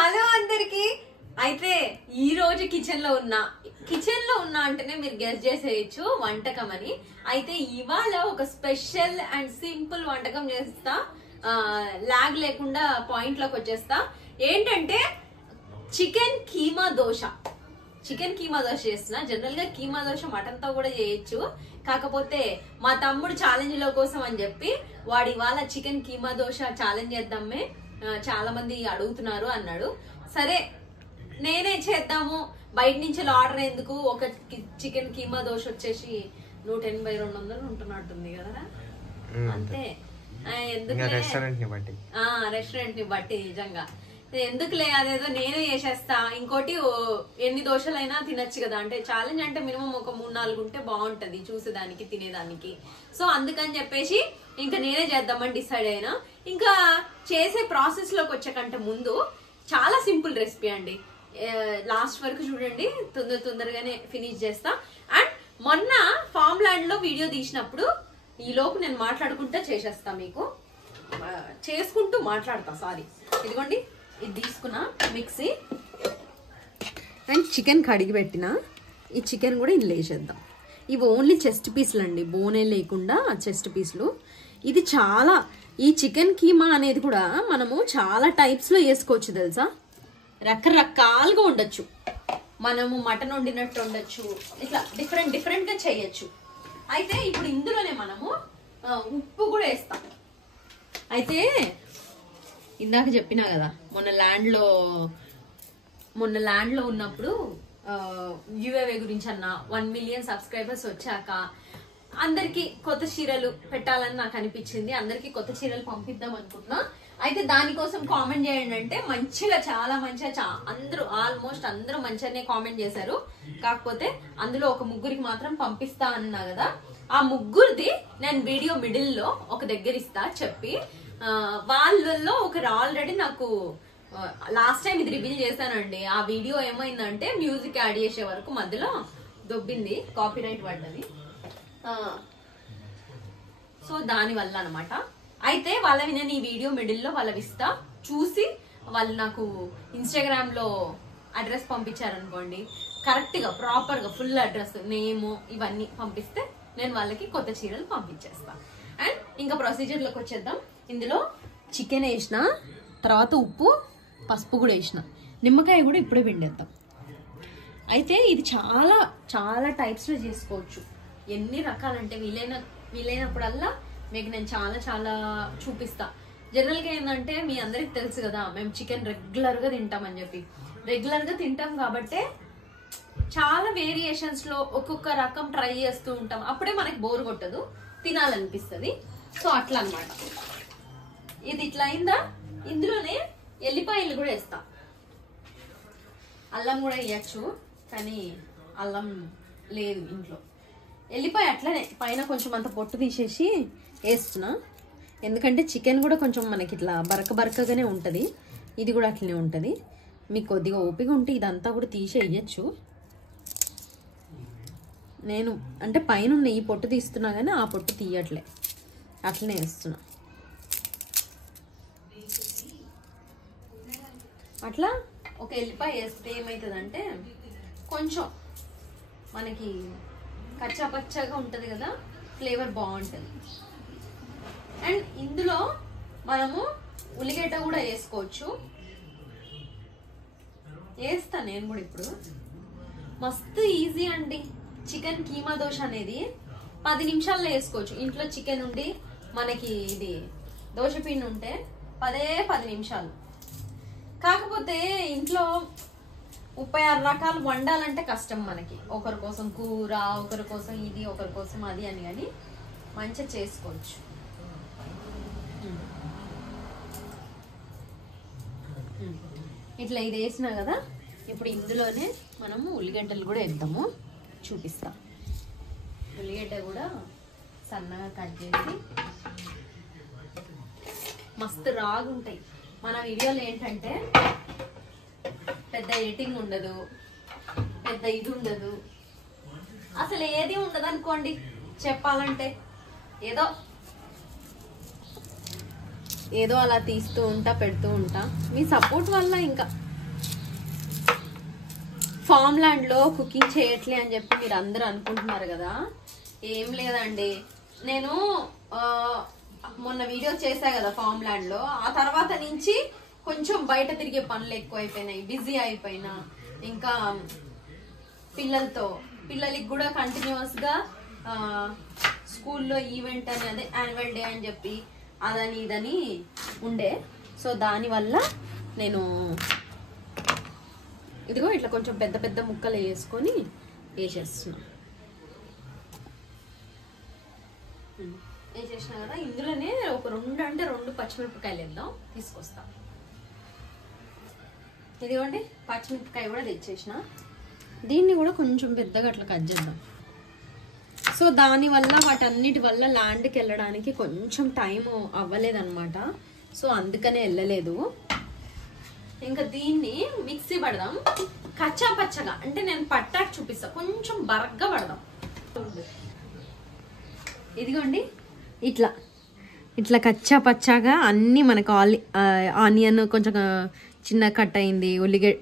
Hello అందరికి. అయితే ఈ రోజు కిచెన్ లో ఉన్నా అంటేనే మీరు గెస్ చేసేయచ్చు వంటకం అని. అయితే ఇవాళ ఒక స్పెషల్ అండ్ సింపుల్ వంటకం చేస్తా, లాగ్ లేకుండా పాయింట్ లోకి వచ్చేస్తా. ఏంటంటే చికెన్ కీమా దోశ చేస్తున్నా. జనరల్ గా కీమా దోశ మటన్ తో కూడా చేయొచ్చు, కాకపోతే మా తమ్ముడు ఛాలెంజ్ లో కోసం అని చెప్పి వాడు ఇవాళ చికెన్ కీమా దోశ ఛాలెంజ్ చేద్దామే, చాలా మంది అడుగుతున్నారు అన్నాడు. సరే నేనే చేద్దాము, బయట నుంచి ఆర్డర్ ఎందుకు, ఒక చికెన్ కీమా దోశ వచ్చేసి 180-200 ఉంటున్నట్టుంది కదా. అంతే, రెస్టారెంట్ ని బట్టి నిజంగా ఎందుకులే, అదేదో నేనే చేసేస్తా. ఇంకోటి ఎన్ని దోశలైనా తినచ్చు కదా, అంటే ఛాలెంజ్ అంటే మినిమం ఒక 3-4 ఉంటే బాగుంటది చూసేదానికి తినేదానికి. సో అందుకని చెప్పేసి ఇంకా నేనే చేద్దామని డిసైడ్ అయినా. ఇంకా చేసే ప్రాసెస్ లోకి వచ్చేకంటే ముందు చాలా సింపుల్ రెసిపీ అండి, లాస్ట్ వరకు చూడండి, తొందరగానే ఫినిష్ చేస్తా. అండ్ మొన్న ఫామ్ ల్యాండ్ లో వీడియో తీసినప్పుడు ఈ లోపు నేను మాట్లాడుకుంటా చేసేస్తా, మీకు చేసుకుంటూ మాట్లాడతా. సారీ, ఇదిగోండి ఇది తీసుకున్నా మిక్సీ, అండ్ చికెన్ కడిగి పెట్టిన ఈ చికెన్ కూడా ఇందులో వేసేద్దాం. ఇవి ఓన్లీ చెస్ట్ పీసులు అండి, బోనే లేకుండా చెస్ట్ పీసులు. ఇది చాలా, ఈ చికెన్ కీమా అనేది కూడా మనము చాలా టైప్స్ లో వేసుకోవచ్చు తెలుసా, రకరకాలుగా ఉండొచ్చు. మనము మటన్ వండినట్టు ఉండొచ్చు, ఇట్లా డిఫరెంట్ గా చేయొచ్చు. అయితే ఇప్పుడు ఇందులోనే మనము ఉప్పు కూడా వేస్తాం. అయితే ఇందాక చెప్పినా కదా, మొన్న ల్యాండ్ లో ఉన్నప్పుడు గివ్అవే గురించి అన్న, 1 మిలియన్ సబ్స్క్రైబర్స్ వచ్చాక అందరికి కొత్త చీరలు పెట్టాలని నాకు అనిపించింది, అందరికి కొత్త చీరలు పంపిద్దాం అనుకుంటున్నా. అయితే దానికోసం కామెంట్ చేయండి అంటే మంచిగా, చాలా మంచిగా ఆల్మోస్ట్ అందరూ మంచిగానే కామెంట్ చేశారు. కాకపోతే అందులో ఒక ముగ్గురికి మాత్రం పంపిస్తా అన్నా కదా, ఆ ముగ్గురిది నేను వీడియో మిడిల్ లో ఒక దగ్గర ఇస్తా చెప్పి, వాళ్ళల్లో ఒకరు ఆల్రెడీ నాకు లాస్ట్ టైం ఇది రివీల్ చేశానండి. ఆ వీడియో ఏమైందంటే మ్యూజిక్ యాడ్ చేసే వరకు మధ్యలో దొబ్బింది, కాపీరైట్ పడ్డది. సో దాని వల్ల అనమాట. అయితే వాళ్ళవి నేను ఈ వీడియో మిడిల్ లో వాళ్ళవి ఇస్తా, చూసి వాళ్ళు నాకు ఇన్స్టాగ్రామ్ లో అడ్రస్ పంపించారనుకోండి, కరెక్ట్ గా ప్రాపర్ గా ఫుల్ అడ్రస్, నేమ్ ఇవన్నీ పంపిస్తే నేను వాళ్ళకి కొత్త చీరలు పంపించేస్తా. అండ్ ఇంకా ప్రొసీజర్ లోకి వచ్చేద్దాం. ఇందులో చికెన్ వేసిన తర్వాత ఉప్పు పసుపు కూడా వేసిన, నిమ్మకాయ కూడా ఇప్పుడే పిండేద్దాం. అయితే ఇది చాలా టైప్స్ లో చేసుకోవచ్చు, ఎన్ని రకాలంటే వీలైనప్పుడల్లా మీకు నేను చాలా చూపిస్తా. జనరల్ గా ఏంటంటే మీ అందరికి తెలుసు కదా, మేము చికెన్ రెగ్యులర్ గా తింటామని చెప్పి, రెగ్యులర్ గా తింటాం కాబట్టి చాలా వేరియేషన్స్ లో ఒక్కొక్క రకం ట్రై చేస్తూ ఉంటాం. అప్పుడే మనకి బోర్ కొట్టదు, తినాలనిపిస్తుంది. సో అట్లా అన్నమాట. ఇది ఇట్లా అయిందా, ఇందులోనే ఎల్లిపాయలు కూడా వేస్తా, అల్లం కూడా వేయచ్చు, కానీ అల్లం లేదు ఇంట్లో. ఎల్లిపాయ అట్లనే పైన కొంచెం అంత పొట్టు తీసేసి వేస్తున్నా, ఎందుకంటే చికెన్ కూడా కొంచెం మనకి ఇట్లా బరకగానే ఉంటుంది, ఇది కూడా అట్లనే ఉంటుంది. మీకు కొద్దిగా ఓపిక ఉంటే ఇదంతా కూడా తీసేయచ్చు. నేను అంటే పైన ఉన్న ఈ పొట్టు తీస్తున్నా కానీ ఆ పొట్టు తీయట్లే, అట్లనే వేస్తున్నా. అట్లా ఒక ఎల్లిపాయ వేస్తే ఏమవుతుందంటే కొంచెం మనకి కచ్చాపచ్చగా ఉంటుంది కదా, ఫ్లేవర్ బాగుంటుంది. అండ్ ఇందులో మనము ఉల్లిగడ్డ కూడా వేసుకోవచ్చు, వేస్తా నేను కూడా ఇప్పుడు. మస్తు ఈజీ అండి చికెన్ కీమా దోశ అనేది, 10 నిమిషాల్లో వేసుకోవచ్చు. ఇంట్లో చికెన్ ఉండి మనకి ఇది దోశ పిండి ఉంటే 10 నిమిషాలు. కాకపోతే ఇంట్లో 36 రకాలు వండాలంటే కష్టం మనకి, ఒకరి కోసం కూర, ఒకరి కోసం ఇది, ఒకరి కోసం అది అని, కానీ మంచిగా చేసుకోవచ్చు. ఇట్లా ఇది వేసినా కదా, ఇప్పుడు ఇందులోనే మనము ఉల్లిగడ్డలు కూడా వేద్దాము, చూపిస్తా. ఉల్లిగడ్డ కూడా సన్నగా కట్ చేసి, మస్తు రాగుంటాయి మన వీడియోలో. ఏంటంటే పెద్ద ఎడిటింగ్ ఉండదు, పెద్ద ఇది ఉండదు, అసలు ఏది ఉండదు అనుకోండి చెప్పాలంటే. ఏదో అలా తీస్తూ ఉంటా, పెడుతూ ఉంటా. మీ సపోర్ట్ వల్ల ఇంకా ఫామ్ ల్యాండ్ లో కుకింగ్ చేయట్లే అని చెప్పి మీరు అందరూ అనుకుంటున్నారు కదా. ఏం లేదండి, నేను మొన్న వీడియో చేశా కదా ఫామ్ ల్యాండ్ లో. ఆ తర్వాత నుంచి కొంచెం బయట తిరిగే పనులు ఎక్కువ అయిపోయినాయి, బిజీ అయిపోయినా. ఇంకా పిల్లలకి కూడా కంటిన్యూస్ గా స్కూల్లో ఈవెంట్ అని, అదే యాన్యువల్ డే అని చెప్పి అదని ఇదని ఉండే. సో దానివల్ల నేను ఇదిగో ఇట్లా కొంచెం పెద్ద పెద్ద ముక్కలు వేసుకొని వేసేస్తున్నా కదా. ఇందులోనే ఒక 2 పచ్చిమిరపకాయలు వేద్దాం, తీసుకొస్తా. ఇదిగోండి పచ్చిమిరపకాయ కూడా తెచ్చేసిన. దీన్ని కూడా కొంచెం పెద్దగా అట్లా కట్ చేద్దాం. సో దానివల్ల వాటన్నిటి వల్ల ల్యాండ్కి వెళ్ళడానికి కొంచెం టైం అవ్వలేదన్నమాట. సో అందుకనే వెళ్ళలేదు. ఇంకా దీన్ని మిక్సీ పడదాం, కచ్చా పచ్చగా. అంటే నేను పట్టాకు చూపిస్తా, కొంచెం బరగ్గా పడదాం. ఇదిగోండి ఇట్లా కచ్చా పచ్చాగా అన్నీ మనకు ఆనియన్ కొంచెం చిన్న కట్ అయింది,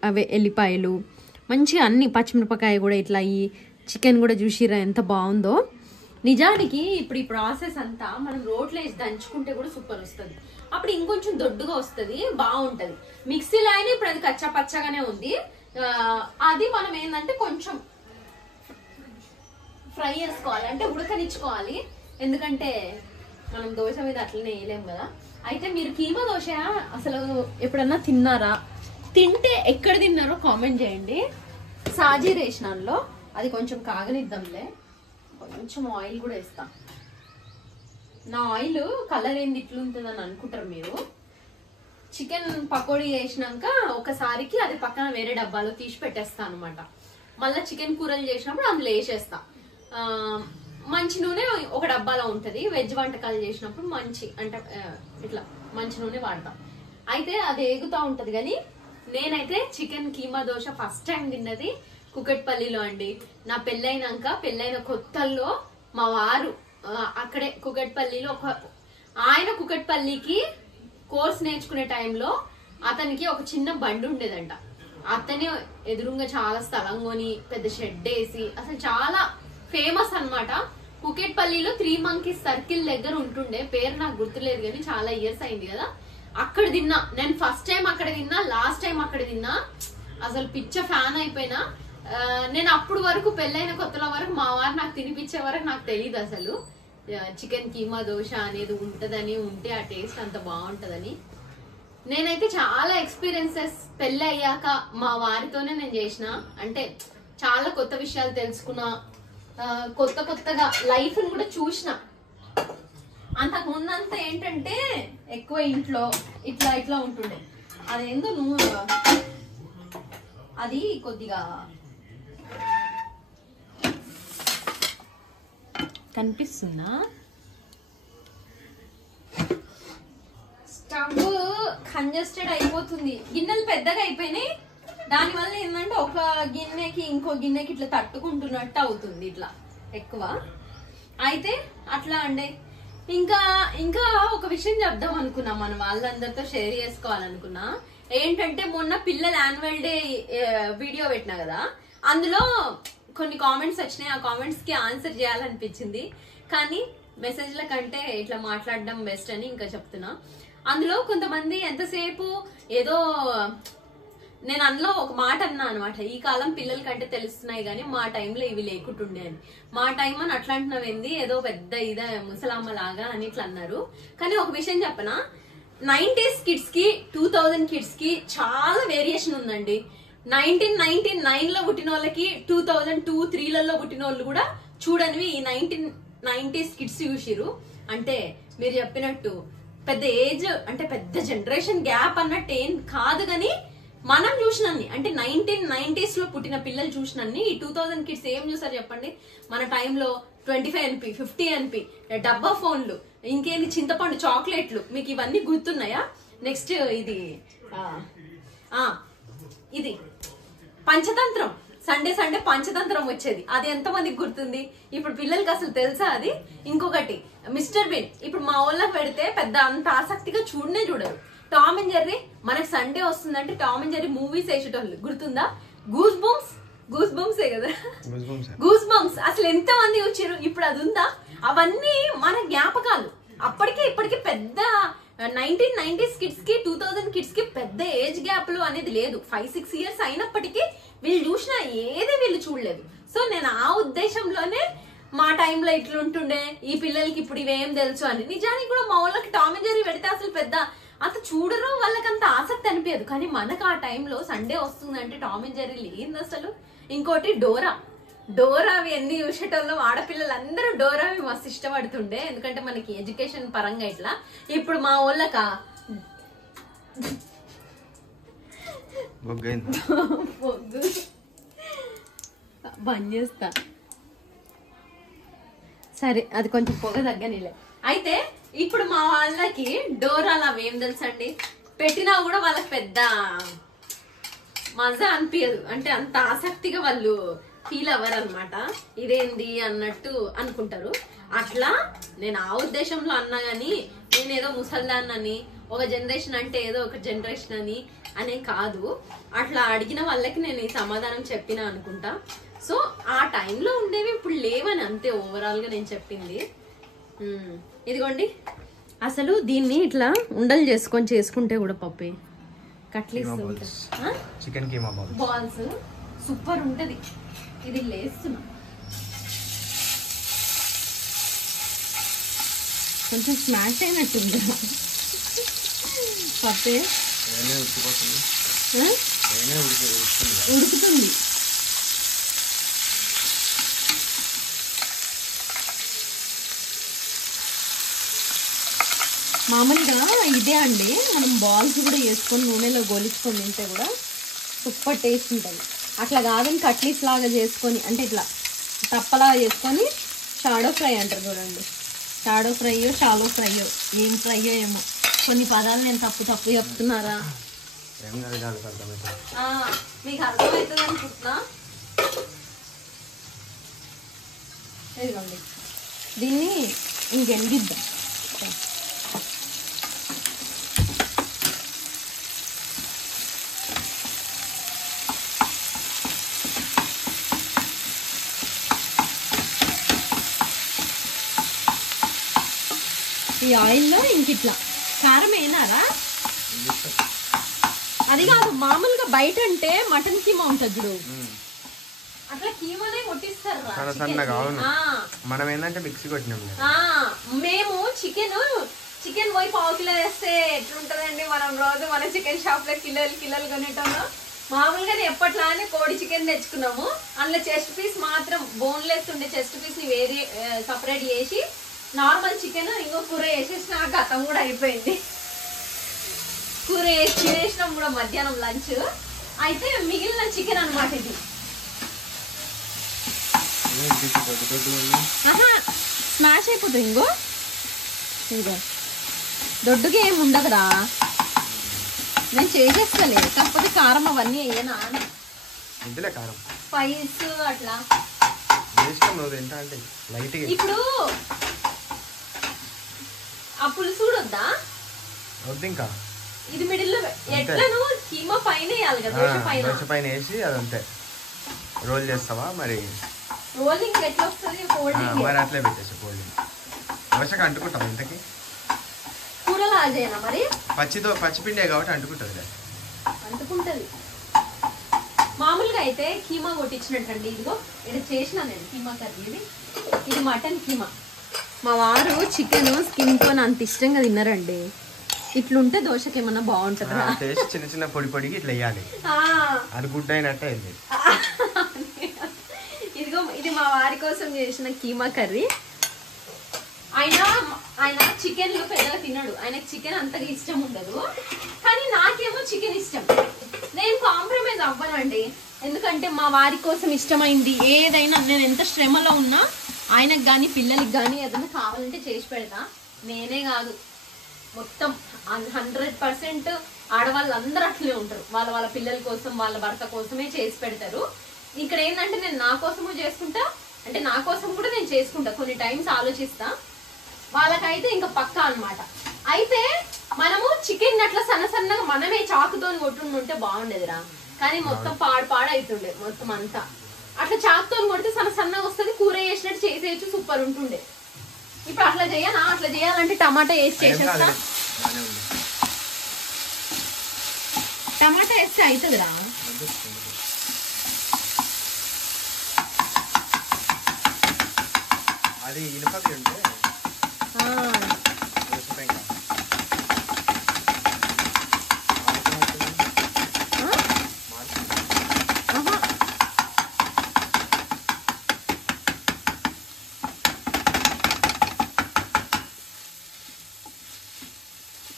అవే ఎల్లిపాయలు మంచిగా అన్ని, పచ్చిమిరపకాయ కూడా ఇట్లా అయ్యి, చికెన్ కూడా చూసిరా ఎంత బాగుందో. నిజానికి ఇప్పుడు ఈ ప్రాసెస్ అంతా మనం రోట్లో వేసి దంచుకుంటే కూడా సూపర్ వస్తుంది. అప్పుడు ఇంకొంచెం దొడ్డుగా వస్తుంది, బాగుంటది. మిక్సీలో అయినా ఇప్పుడు అది కచ్చా పచ్చగానే ఉంది. అది మనం ఏంటంటే కొంచెం ఫ్రై చేసుకోవాలి, అంటే ఉడకనిచ్చుకోవాలి. ఎందుకంటే మనం దోశ మీద అట్లనే వేయలేం కదా. అయితే మీరు కీమా దోశ అసలు ఎప్పుడన్నా తిన్నారా? తింటే ఎక్కడ తిన్నారో కామెంట్ చేయండి. సాజీర్ వేసినాలో అది కొంచెం కాగనిద్దాంలే. కొంచెం ఆయిల్ కూడా వేస్తా. నా ఆయిల్ కలర్ ఏంది ఇట్లుంటుందని అనుకుంటారు మీరు. చికెన్ పకోడీ వేసినాక ఒకసారికి అది పక్కన వేరే డబ్బాలో తీసి పెట్టేస్తా అనమాట. మళ్ళీ చికెన్ కూరలు చేసినప్పుడు అందులో వేసేస్తా. మంచి నూనె ఒక డబ్బాలో ఉంటది. వెజ్ వంటకాలు చేసినప్పుడు అంటే ఇట్లా మంచి నూనె వాడతాం. అయితే అది ఏగుతా ఉంటది. కానీ నేనైతే chicken keema dosa first time తిన్నది కుకట్పల్లిలో అండి. నా పెళ్ళైన కొత్తల్లో మా వారు అక్కడే కుకట్పల్లిలో ఆయన కుకట్పల్లికి కోర్స్ నేర్చుకునే టైంలో అతనికి ఒక చిన్న బండి ఉండేదంట. అతనే ఎదురుగా చాలా స్థలం కొని పెద్ద షెడ్ వేసి అసలు చాలా ఫేమస్ అన్నమాట. కుకట్పల్లిలో 3 Monkeys సర్కిల్ దగ్గర ఉంటుండే, పేరు నాకు గుర్తులేదు కానీ చాలా ఇయర్స్ అయింది కదా. అక్కడ తిన్నా నేను, ఫస్ట్ టైం అక్కడ తిన్నా, లాస్ట్ టైం అక్కడ తిన్నా. అసలు పిచ్చ ఫ్యాన్ అయిపోయినా. నేను అప్పుడు వరకు పెళ్ళైన కొత్తలో వరకు మా వారు నాకు తినిపించే వరకు నాకు తెలియదు అసలు చికెన్ కీమా దోశ అనేది ఉంటదని, ఉంటే ఆ టేస్ట్ అంత బాగుంటదని. నేనైతే చాలా ఎక్స్పీరియన్సెస్ పెళ్ళి అయ్యాక మా వారితోనే నేను చేసిన. అంటే చాలా కొత్త విషయాలు తెలుసుకున్నా, కొత్తగా లైఫ్ ని కూడా చూసిన. అంతకు ముందంతా ఏంటంటే ఎక్కువ ఇంట్లో ఇట్లా ఉంటుండే. అదేందో అది కొద్దిగా కనిపిస్తుందా, స్టవ్ కంజెస్టెడ్ అయిపోతుంది. గిన్నెలు పెద్దగా అయిపోయినాయి. దానివల్ల ఏంటంటే ఒక గిన్నెకి ఇంకో గిన్నెకి ఇట్లా తట్టుకుంటున్నట్టు అవుతుంది, ఇట్లా ఎక్కువ అయితే అట్లా అండి. ఇంకా ఒక విషయం చెప్దాం అనుకున్నా, మన వాళ్ళందరితో షేర్ చేసుకోవాలనుకున్నా. ఏంటంటే మొన్న పిల్లల యాన్యువల్ డే వీడియో పెట్టినా కదా, అందులో కొన్ని కామెంట్స్ వచ్చినాయి. ఆ కామెంట్స్ కి ఆన్సర్ చేయాలనిపించింది, కానీ మెసేజ్ల కంటే ఇట్లా మాట్లాడడం బెస్ట్ అని ఇంకా చెప్తున్నా. అందులో కొంతమంది ఎంతసేపు ఏదో, నేను అందులో ఒక మాట అన్నా అనమాట, ఈ కాలం పిల్లల కంటే తెలుస్తున్నాయి కానీ మా టైంలో ఇవి లేకుంటుండే అని. మా టైం అని అట్లా అంటున్నావేంది, ఏదో పెద్ద ఇదే ముసలమ్మ లాగా అని ఇట్లా అన్నారు. కానీ ఒక విషయం చెప్పనా, 90s కిడ్స్ కి 2000 కిడ్స్ కి చాలా వేరియేషన్ ఉందండి. 1999 లో పుట్టిన వాళ్ళకి 2002-3లలో పుట్టిన వాళ్ళు కూడా చూడనివి ఈ 1990s కిడ్స్ చూసిరు. అంటే మీరు చెప్పినట్టు పెద్ద ఏజ్, అంటే పెద్ద జనరేషన్ గ్యాప్ అన్నట్టు ఏం కాదు. కానీ మనం చూసినన్ని, అంటే 1990s లో పుట్టిన పిల్లలు చూసినన్ని ఈ 2000 కిడ్స్ ఏం చూసారు చెప్పండి. మన టైంలో 25 NP 50 NP డబ్బా ఫోన్లు, ఇంకేంది చింతపండు చాక్లెట్లు, మీకు ఇవన్నీ గుర్తున్నాయా? నెక్స్ట్ ఇది పంచతంత్రం, సండే పంచతంత్రం వచ్చేది. అది ఎంతమందికి గుర్తుంది? ఇప్పుడు పిల్లలకి అసలు తెలుసా అది? ఇంకొకటి మిస్టర్ బీన్, ఇప్పుడు మా ఊళ్ళకి పెడితే పెద్ద అంత ఆసక్తిగా చూడనే చూడరు. టామ్ అండ్ జెర్రీ, మనకి సండే వస్తుందంటే టామ్ అండ్ జెర్రీ మూవీస్ వేసేటోళ్ళు గుర్తుందా? గూస్ బంప్స్ గూస్ బంప్సే కదా, గూస్ బంప్స్ అసలు ఎంత మంది వచ్చారు. ఇప్పుడు అది ఉందా? అవన్నీ మన జ్ఞాపకాలు. అప్పటికే ఇప్పటికి పెద్ద 1990s కిడ్స్ కి 2000 కిడ్స్ కి పెద్ద ఏజ్ గ్యాప్లు అనేది లేదు. 5-6 ఇయర్స్ అయినప్పటికీ వీళ్ళు చూసిన ఏది వీళ్ళు చూడలేదు. సో నేను ఆ ఉద్దేశంలోనే మా టైంలో ఇట్లుంటుండే, ఈ పిల్లలకి ఇప్పుడు ఇవేం తెలుసు అని. నిజానికి కూడా మా వాళ్ళకి టామ్ అండ్ జెర్రీ పెడితే అసలు పెద్ద అంత చూడరు, వాళ్ళకి అంత ఆసక్తి అనిపించదు. కానీ మనకు ఆ టైంలో సండే వస్తుందంటే టామ్ అండ్ జెర్రీ ఏంది అసలు. ఇంకోటి డోరావి ఎన్ని చూసేటోళ్ళం. ఆడపిల్లలందరూ డోరావి మస్తు ఇష్టపడుతుండే, ఎందుకంటే మనకి ఎడ్యుకేషన్ పరంగా ఇట్లా. ఇప్పుడు మా వాళ్ళక బంద్ చేస్తా సరే, అది కొంచెం పొగ తగ్గనిలే. అయితే ఇప్పుడు మా వాళ్ళకి డోరాలు అవి ఏం తెలుసండి, పెట్టినా కూడా వాళ్ళకి పెద్ద మజా అనిపించదు. అంటే అంత ఆసక్తిగా వాళ్ళు ఫీల్ అవ్వరు అనమాట. ఇదేంది అన్నట్టు అనుకుంటారు. అట్లా నేను ఆ ఉద్దేశంలో అన్నా గానీ నేనేదో ముసల్దాన్నని, ఒక జనరేషన్ అంటే ఏదో ఒక జనరేషన్ అనే కాదు. అట్లా అడిగిన వాళ్ళకి నేను ఈ సమాధానం చెప్పినా అనుకుంటా. సో ఆ టైంలో ఉండేవి ఇప్పుడు లేవని అంతే ఓవరాల్ గా నేను చెప్పింది. ఇదిగోండి, అసలు దీన్ని ఇట్లా ఉండలు చేసుకుంటే కూడా పప్పే cutlets chicken keema balls super ఉంటది. ఇది లేస్తున్నా కొంచెం స్మాష్ అయినట్టుంది పప్పే, ఉడుకుతుంది. మామూలుగా ఇదే అండి, మనం బాల్స్ కూడా వేసుకొని నూనెలో గోలించుకొని తింటే కూడా సూపర్ టేస్ట్ ఉంటుంది. అట్లా కాదని కట్లీస్ లాగా చేసుకొని, అంటే ఇట్లా తప్పలాగా చేసుకొని షాడో ఫ్రై అంటారు చూడండి. షాడో ఫ్రైయో షాలో ఫ్రైయో ఏం ఫ్రైయో ఏమో, కొన్ని పదాలు నేను తప్పు చెప్తున్నారా? మీకు అర్థమవుతుంది అనుకుంటున్నా. ఇదిగోండి, దీన్ని ఇంకెంగిద్దాం. ఈ ఆయిల్లో ఇంక ఇట్లా కారం వేయనారా? అది కాదు, మామూలుగా బయట అంటే మటన్ కీమా ఉంటుంది చూడు, అట్లా కీమానే కొట్టిస్తారు. మనం ఏంటంటే మిక్సీ కొట్టినాం. మేము చికెన్ పోయి 1/2 కిలో వేస్తే ఎట్లుంటదండి. మనం రోజు మన చికెన్ షాప్ లో కిలోలు కొనేటోళ్ళం. మామూలుగానే ఎప్పట్లానే కోడి చికెన్ తెచ్చుకున్నాము. అందులో చెస్ట్ పీస్ మాత్రం బోన్లెస్ ఉండే చెస్ట్ పీస్ ని వేరే సపరేట్ చేసి నార్మల్ చికెన్ ఇంకో కూర వేసేసి నాకు గతం కూడా అయిపోయింది. కూర వేసి తినేసినాం కూడా మధ్యాహ్నం లంచ్. అయితే మిగిలిన చికెన్ అనమాట ఇది. స్మాష్ అయిపోతుంది. ఇంకో దొడ్డుగా ఏమి ఉండదురా, నేను చేసేస్తలే. కాకపోతే కారం అవన్నీ వేయనా, స్పైస్ అట్లా. ఇప్పుడు ఆ పులుసు కూడా వద్దా? ఇంకా ఇది మిడిల్ లో ఎట్లను కీమా పైన వేయాలి కదా, దోశ పైన వేసి అదంతే రోల్ చేస్తావా? మరి రోలింగ్ ఎట్లా వస్తుంది? ఫోల్డింగ్ మరి అట్లే పెట్టేసి ఫోల్డింగ్. దోశకి అంటుకుంటాం ఇంతకి. కూరలా చేయనా మరి? పచ్చిపిండే కాబట్టి అంటుకుంటుంది. మామూలుగా అయితే కీమా కొట్టించినట్టండి. ఇదిగో ఇక్కడ చేసిన నేను కీమా కర్రీ. ఇది మటన్ కీమా. మా వారు చికెన్ స్కిన్ తో అంత ఇష్టంగా తిన్నారండి. ఇట్లుంటే దోశకి ఏమన్నా బాగుంటుందా? చిన్న చిన్న పొడికి ఇట్లా వేయాలి, అది గుడ్ అయినట్టే. ఇదిగో ఇది మా వారి కోసం చేసిన కీమా కర్రీ. ఆయన చికెన్ పెద్దగా తినడు, ఆయనకి చికెన్ అంతగా ఇష్టం ఉండదు. కానీ నాకేమో చికెన్ ఇష్టం. నేను కాంప్రమైజ్ అవ్వనండి, ఎందుకంటే మా వారి కోసం ఇష్టమైంది ఏదైనా నేను ఎంత శ్రమలో ఉన్నా ఆయనకు కానీ పిల్లలకి కానీ ఏదైనా కావాలంటే చేసి పెడతా. నేనే కాదు, మొత్తం 100% ఆడవాళ్ళు అందరూ అట్లే ఉంటారు. వాళ్ళ పిల్లల కోసం వాళ్ళ భర్త కోసమే చేసి పెడతారు. ఇక్కడ ఏంటంటే నేను నా కోసము చేసుకుంటా, అంటే నా కోసం కూడా నేను చేసుకుంటా. కొన్ని టైమ్స్ ఆలోచిస్తా, వాళ్ళకైతే ఇంకా పక్కా అనమాట. అయితే మనము చికెన్ అట్లా సన్నగా మనమే చాకుతో కొట్టుంటే బాగుండేదిరా. కానీ మొత్తం పాడు అవుతుండే మొత్తం అంతా. అట్లా చాకుతో కొడితే సన్నగా వస్తుంది, కూర చేసినట్టు చేసేయచ్చు, సూపర్ ఉంటుండే. ఇప్పుడు అట్లా చేయనా? అట్లా చేయాలంటే టమాటా వేసి చేసేస్తా. టమాటా వేస్తే అవుతుందిరా. అది ఇనుపది ఉంటే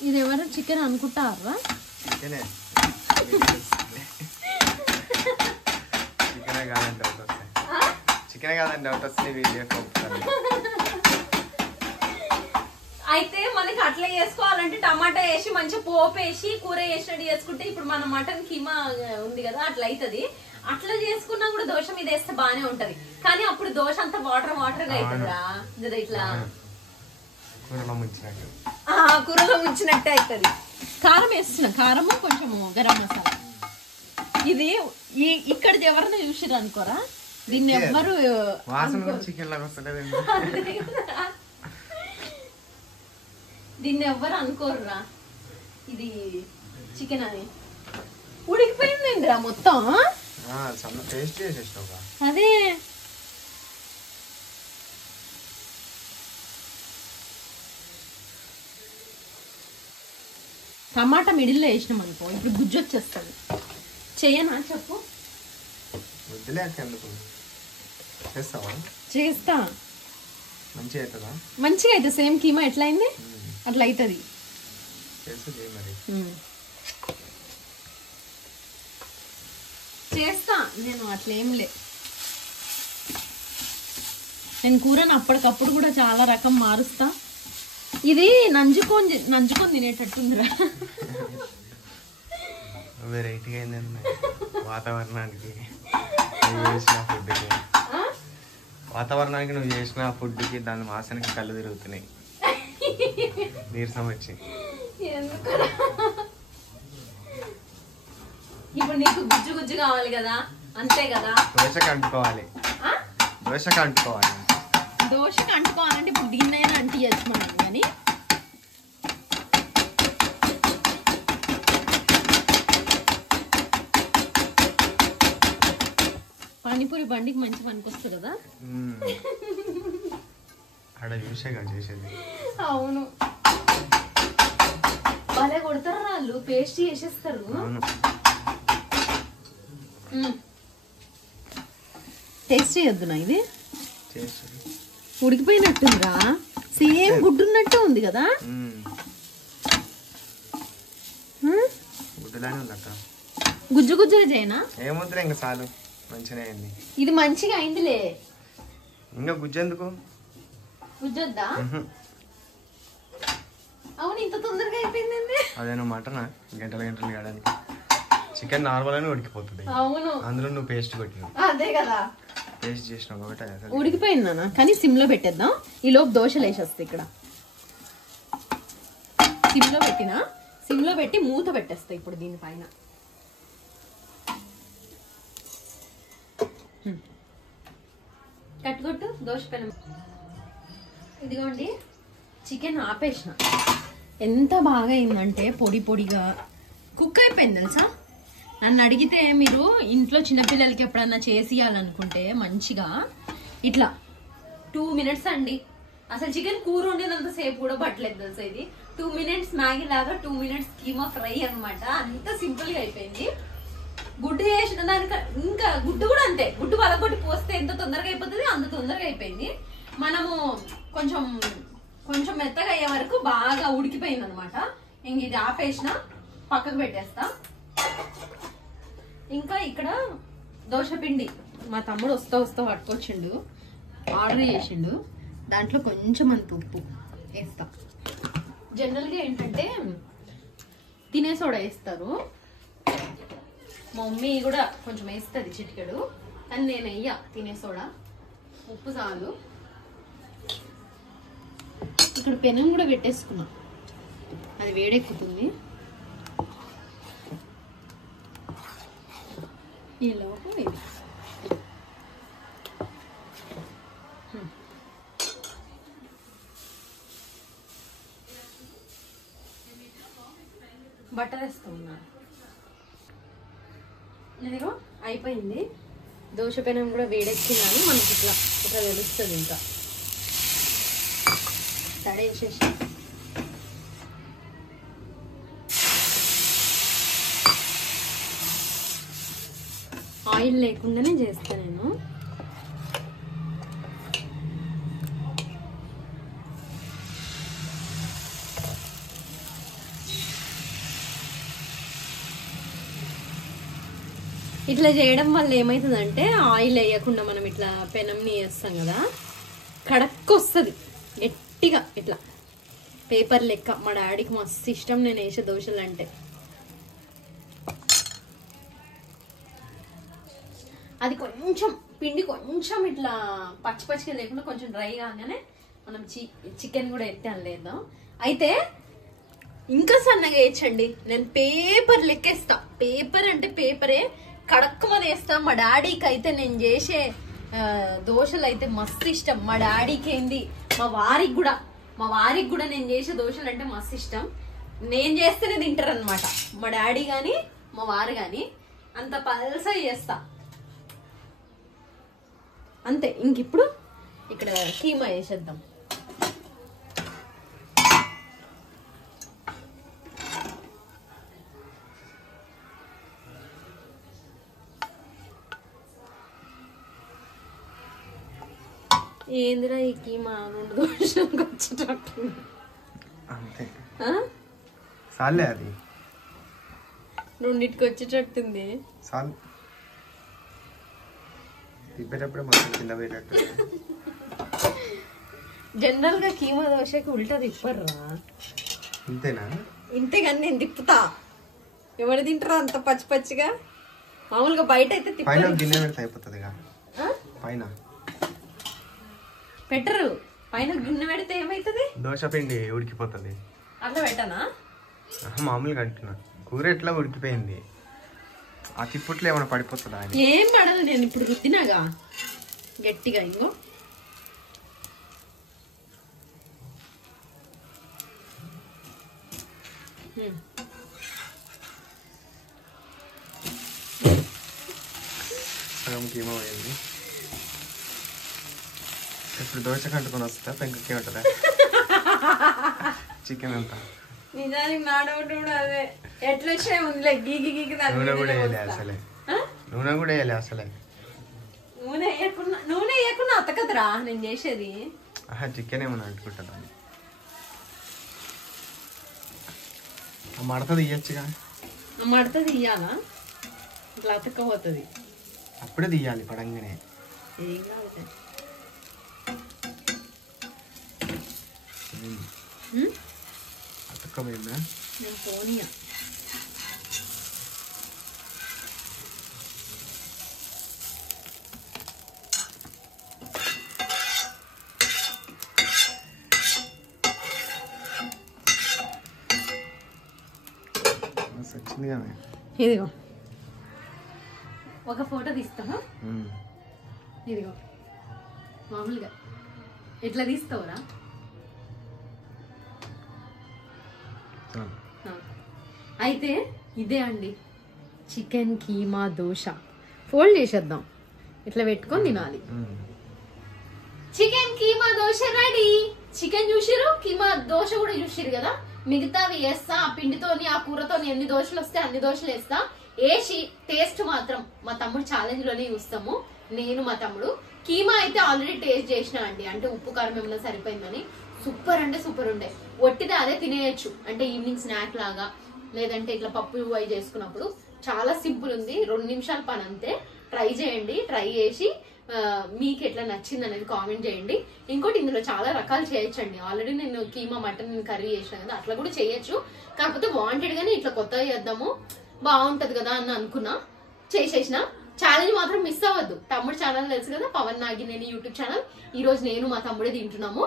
ఇది ఎవరు చికెన్ అనుకుంటారా? చికెనే కాదండి డౌట్ వస్తాయి. చికెనే కాదండి డౌట్ వస్తాయి. అయితే మనకి అట్లా చేసుకోవాలంటే టమాటా వేసి మంచిగా పోపు వేసి కూర వేసినట్టు చేసుకుంటే ఇప్పుడు మన మటన్ కీమా ఉంది కదా అట్లా అవుతుంది. అట్లా చేసుకున్నా కూడా దోశ మీద వేస్తే బానే ఉంటది. కానీ అప్పుడు దోశ అంతా వాటర్ గా అవుతుందిరా. ఇట్లా కూరలో ముంచినట్టే అవుతుంది. కారం వేస్తున్నా, కారము కొంచెము గరం మసాలా. ఇది ఇక్కడ ఎవరైనా చూసిర్రు అనుకోరా, దీన్ని ఎవ్వరు దీన్ని ఎవ్వరు అనుకోరురా. ఇది చికెన్ అని ఉడికిపోయిందిరా మొత్తం. అదే టమాటా మిడిల్లో వేసినాం అనుకో, ఇప్పుడు గుజ్జు వచ్చేస్తుంది. చెయ్యనా చెప్పు? చేస్తా, మంచిగా అవుతుంది. సేమ్ కీమా ఎట్లా అయింది అట్లా అవుతుంది. చేస్తా నేను, అట్లేం లే. నేను కూరను అప్పటికప్పుడు కూడా చాలా రకం మారుస్తా. ఇది నంజుకొని తినేటట్టుందిరా. వెరైటీగా అయిందండి వాతావరణానికి నువ్వు చేసిన ఫుడ్కి దాని వాసనకి కళ్ళు తిరుగుతున్నాయి, నీరసం వచ్చి. ఇప్పుడు నీకు గుజ్జు గుజ్జు కావాలి కదా, అంతే కదా. దోశకి అంటుకోవాలి అంటుకోవాలంటే ఇప్పుడు దీన్నైనా అంటియచ్చు మనం. కానీ పానీపూరి బండికి మంచి పనికి వస్తుంది కదా. చేసేది అవును, భలే కొడతారు వాళ్ళు, పేస్ట్ చేసేస్తారు. టేస్ట్ చేయొద్దునా? ఇది ఉడికిపోయినట్టుందిరా, సేమ్ గుడ్డు ఉన్నట్టు ఉంది కదా. గుజ్జు గుజ్జుగా చేయనా? ఏమొద్దులే ఇంకా చాలు, మంచిగా అయింది. ఇది మంచిగా అయిందిలే, ఇంకా గుజ్జు ఎందుకు? గుజ్జొద్దా? అవును, ఇంత తొందరగా అయిపోయింది. అదే నువ్వు మటన్ గంటలు కాడానికి, చికెన్ నార్మల్ అని ఉడికిపోతుంది. అవును, అందులో నువ్వు పేస్ట్ కొట్టినావు. అదే కదా, పేస్ట్ చేసినావు కాబట్టి ఉడికిపోయిందనా. కానీ సిమ్ లో పెట్టేద్దాం, ఈ లోపు దోశలు వేసేస్తాయి. ఇక్కడ సిమ్ లో పెట్టి మూత పెట్టేస్తా ఇప్పుడు దీనిపైన. కట్టుకొట్టు దోశ పెనం. ఇదిగోండి చికెన్ ఆపేసిన. ఎంత బాగా అయిందంటే పొడి పొడిగా కుక్ అయిపోయింది తెలుసా. నన్ను అడిగితే మీరు ఇంట్లో చిన్నపిల్లలకి ఎప్పుడన్నా చేసియాలనుకుంటే మంచిగా ఇట్లా 2 minutes అండి. అసలు చికెన్ కూర వండినంత సేపు కూడా పట్టలేదు తెలుసా. ఇది 2 minutes మ్యాగీ లాగా, 2 minutes కీమా ఫ్రై అనమాట. అంత సింపుల్ గా అయిపోయింది. గుడ్డు చేసిన దానికి ఇంకా గుడ్డు కూడా అంతే, గుడ్డు వలగొట్టి పోస్తే ఎంత తొందరగా అయిపోతుంది అంత తొందరగా అయిపోయింది. మనము కొంచెం కొంచెం మెత్తగా అయ్యే వరకు బాగా ఉడికిపోయింది అనమాట. ఇంక ఇది ఆపేసిన పక్కకు పెట్టేస్తా. ఇంకా ఇక్కడ దోశ పిండి మా తమ్ముడు వస్తా పట్టుకొచ్చిండు, ఆర్డర్ చేసిండు. దాంట్లో కొంచెం అంత ఉప్పు వేస్తా. జనరల్గా ఏంటంటే తినే సోడా వేస్తారు, మా మమ్మీ కూడా కొంచెం వేస్తుంది చిటికెడు, కానీ నేను వెయ్య తినే సోడా. ఉప్పు చాలు. ఇక్కడ పెనం కూడా పెట్టేసుకున్నా, అది వేడెక్కుతుంది. ఈలోపు ఇది బటర్ వేస్తున్నా. ఇదిగో అయిపోయింది. దోశ పెనం కూడా వేడెక్కిందని మనకి ఇట్లా ఇట్లా తెలుస్తుంది. ఇంకా తడి వేసేసి ఆయిల్ లేకుండానే చేస్తా నేను. ఇట్లా చేయడం వల్ల ఏమవుతుందంటే ఆయిల్ వేయకుండా మనం ఇట్లా పెనంని వేస్తాం కదా, కడక్కు వస్తుంది గట్టిగా ఇట్లా పేపర్ లెక్క. మా డాడీకి మస్తు ఇష్టం నేను వేసే దోశలు అంటే. అది కొంచెం పిండి కొంచెం ఇట్లా పచ్చి పచ్చిగా లేకుండా కొంచెం డ్రై కాగానే మనం చికెన్ కూడా ఎత్తాను లేదా. అయితే ఇంకా సన్నగా వేయచ్చండి. నేను పేపర్ లెక్కేస్తా. పేపర్ అంటే పేపరే కడక్కుమని వేస్తా. మా డాడీకి అయితే నేను చేసే దోశలు అయితే మస్తు ఇష్టం. మా డాడీకి ఏంది, మా వారికి కూడా నేను చేసే దోశలు అంటే మస్తు ఇష్టం. నేను చేస్తేనే తింటారు అనమాట మా డాడీ గాని మా వారు గాని. అంత పల్సా చేస్తా అంతే. ఇంక ఇప్పుడు ఇక్కడ కీమా వేసేద్దాం. ఏందిరా ఈ కీమా 2 దోశలకు వచ్చేటట్టు అంతే. సాలే అది 2కి వచ్చేటట్టుంది. సాల్ తిప్పేటప్పుడే మొత్తం కింద పోయేటట్టు. జనరల్ గా కీమా దోశకి ఉల్టా తిప్పర్రా. ఇంతేనా? ఇంతేగాని నేను తిప్పుతా. ఎవరు తింటారా అంత పచ్చి పచ్చిగా? మామూలుగా బయట అయితే పైన గిన్నె పెడితే అయిపోతుంది. పైన పెట్టరు. పైన గిన్నె పెడితే ఏమైతుంది? దోశ పిండి ఉడికిపోతుంది. అట్లా పెట్టనా? మామూలుగా అంటున్నా. కూర ఎట్లా ఉడికిపోయింది, ఆ తిప్పుట్లో ఏమైనా పడిపోతుందా? ఏం పడదు. నేను ఇప్పుడు రుద్దినాగా గట్టిగా. ఇంకో సగం కీమా పోయింది. ఇప్పుడు దోశ కంటుకొని వస్తా, పెంకకే ఉంటుందా చికెన్ అంతా? నిజానికి నా డౌట్ కూడా అదే. ఎట్లా వచ్చాయి ఉందిలే గీకి గీకి. నూనె కూడా వేయలే అసలే. నూనె కూడా వేయలే అసలే. నూనె వేయకుండా అతకదురా నేను చేసేది. చికెన్ ఏమన్నా అంటుకుంటుందా? మడత తీయచ్చుగా. మడత తీయాలా? ఇట్లా అతకపోతుంది. అప్పుడే తీయాలి పడంగానే. ఏం కాదు. అతకపోయిందా? నేను పోనీయా. ఇదిగో ఒక ఫోటో తీస్తావా? ఇదిగో మామూలుగా ఎట్లా తీస్తావురా? అయితే ఇదే అండి చికెన్ కీమా దోశ. ఫోల్డ్ చేసేద్దాం. ఇట్లా పెట్టుకొని తినాలి. Chicken keema dosa ready. Chicken చూసిరు, కీమా దోశ కూడా చూసిరు కదా. మిగతావి వేస్తా. ఆ పిండితోని ఆ కూరతోని ఎన్ని దోశలు వస్తే అన్ని దోశలు వేస్తా. వేసి టేస్ట్ మాత్రం మా తమ్ముడు ఛాలెంజ్ లోనే చూస్తాము. నేను మా తమ్ముడు. కీమా అయితే ఆల్రెడీ టేస్ట్ చేసినా అండి. అంటే ఉప్పు కారం ఏమైనా సరిపోయిందని. సూపర్ అంటే సూపర్ ఉండే. ఒట్టిదే అదే తినేయచ్చు. అంటే ఈవినింగ్ స్నాక్ లాగా, లేదంటే ఇట్లా పప్పు అవి చేసుకున్నప్పుడు. చాలా సింపుల్ ఉంది. 2 నిమిషాల పని అంతే. ట్రై చేయండి. ట్రై చేసి మీకు ఎట్లా నచ్చింది అనేది కామెంట్ చేయండి. ఇంకోటి ఇందులో చాలా రకాలు చేయొచ్చండి. ఆల్రెడీ నేను కీమా మటన్ కర్రీ చేసిన కదా, అట్లా కూడా చేయొచ్చు. కాకపోతే వాంటెడ్ గానీ ఇట్లా కొత్తగా చేద్దాము బాగుంటది కదా అని అనుకున్నా, చేసేసిన. ఛాలెంజ్ మాత్రం మిస్ అవ్వద్దు. తమ్ముడు ఛానల్ తెలుసు కదా, పవన్ నాగినేని యూట్యూబ్ ఛానల్. ఈ రోజు నేను మా తమ్ముడే తింటున్నాము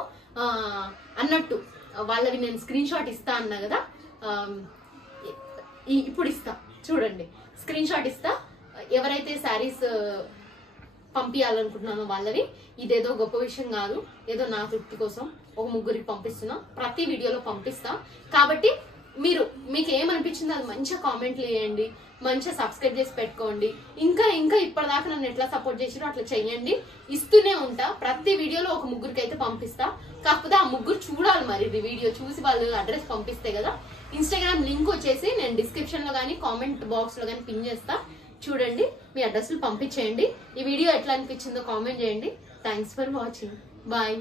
అన్నట్టు. వాళ్ళవి నేను స్క్రీన్ షాట్ ఇస్తా అన్నా కదా, ఇప్పుడు ఇస్తా చూడండి. స్క్రీన్ షాట్ ఇస్తా. ఎవరైతే శారీస్ పంపించాలనుకుంటున్నానో వాళ్ళవి. ఇదేదో గొప్ప విషయం కాదు, ఏదో నా తృప్తి కోసం ఒక ముగ్గురికి పంపిస్తున్నా, ప్రతి వీడియోలో పంపిస్తా. కాబట్టి మీకు ఏమనిపించిందో అది మంచిగా కామెంట్లు వేయండి, మంచిగా సబ్స్క్రైబ్ చేసి పెట్టుకోండి. ఇంకా ఇప్పటిదాకా నన్ను ఎట్లా సపోర్ట్ చేసిరో అట్లా చెయ్యండి. ఇస్తూనే ఉంటా, ప్రతి వీడియోలో ఒక ముగ్గురికి అయితే పంపిస్తా. కాకపోతే ఆ ముగ్గురు చూడాలి మరి ఇది వీడియో చూసి వాళ్ళు అడ్రస్ పంపిస్తే కదా. ఇన్స్టాగ్రామ్ లింక్ వచ్చేసి నేను డిస్క్రిప్షన్ లో కానీ కామెంట్ బాక్స్ లో కానీ పిన్ చేస్తా, చూడండి, మీ అడ్రస్లు పంపించేయండి. ఈ వీడియో ఎట్లా అనిపించిందో కామెంట్ చేయండి. Thanks for watching, bye.